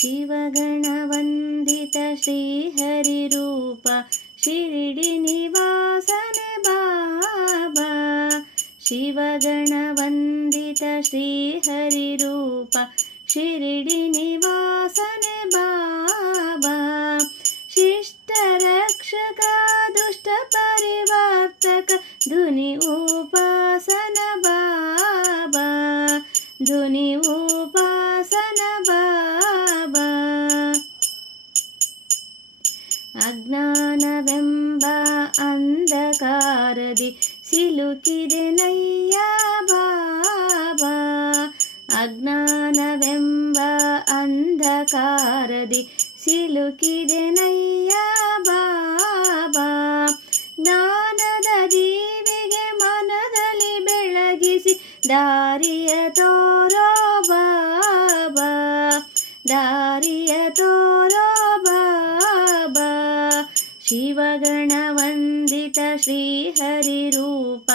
शिवगणवन्दित श्रीहरिरूप शिरिडिनिवासन बाबा शिवगणवन्दित श्रीहरिरूप शिरिडिनिवासन बाबा शिष्टरक्षका दुष्टपरिवर्तक धुनि उपासन बाबा धुनि उपासन ಅಜ್ಞಾನವೆಂಬ ಅಂಧಕಾರದಿ ಸಿಲುಕಿದೆ ನಯ್ಯ ಬಾಬಾ ಅಜ್ಞಾನವೆಂಬ ಅಂಧಕಾರದಿ ಸಿಲುಕಿದೆ ನಯ್ಯ ಬಾಬಾ ಜ್ಞಾನದ ದೀವಿಗೆ ಮನದಲ್ಲಿ ಬೆಳಗಿಸಿ ದಾರಿಯ ತೋರೋ ಬಾಬಾ शिवगणवन्दित श्रीहरिरूप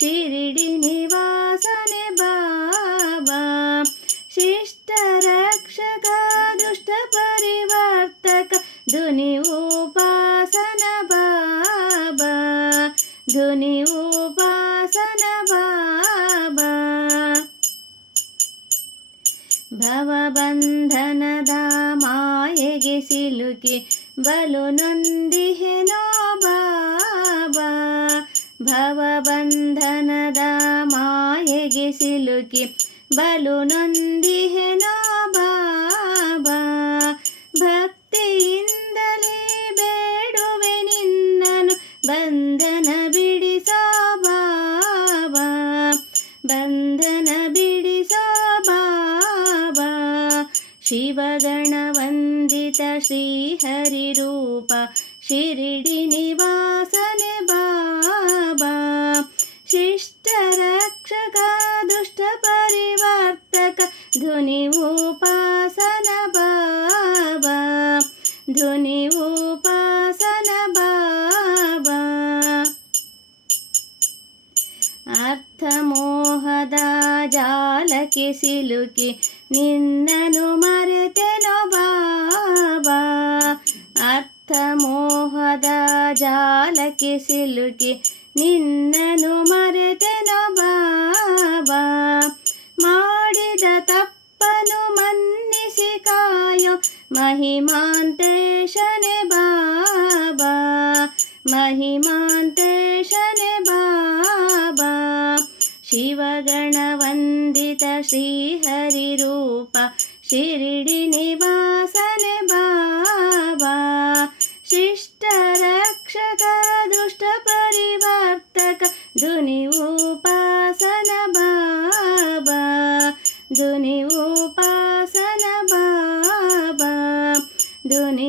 शिरिडिनिवासने बाबा शिष्टरक्षक दुष्टपरिवर्तक धुनि उपासन बाबा धुनि उपासन बाबा। भवबन्धनदा मायेगे मायसिलुके ಬಲು ನೊಂದಿಹೆನೋ ಬಾಬಾ, ಭವಬಂಧನದ ಮಾಯೆಗೆ ಸಿಲುಕಿ. ಬಲು ನೊಂದಿಹೆನೋ ಬಾಬಾ, ಭಕ್ತಿಯಿಂದಲೇ ಬೇಡುವೆ ನಿನ್ನನು. ಬಂಧನ ಬಿಡಿಸೋ ಬಾಬಾ, ಬಂಧನ ಬಿಡಿಸೋ ಬಾಬಾ ಶಿವಗಣವಂದಿತ श्रीहरिरूप शिरिडिनिवासन बाबा शिष्टरक्षक दुष्टपरिवर्तक धुनि उपासन बाबा धुनि उपासन बाबा अर्थमोहदा जालकि सिलुकि नि ಜಾಲಕ್ಕೆ ಸಿಲುಕಿ ನಿನ್ನನು ಮರೆತೆನೋ ಬಾಬಾ ಮಾಡಿದ ತಪ್ಪನು ಮನ್ನಿಸಿ ಕಾಯೋ ಮಹಿಮಾಂತೇಶನೆ ಬಾಬಾ ಮಹಿಮಾಂತೇಶನೆ ಬಾಬಾ ಶಿವಗಣವಂದಿತ ಶ್ರೀಹರಿರೂಪ ಶಿರಿಡಿ ధుని ఉపాసన బాబా ధుని ఉపాసన బాబా ధుని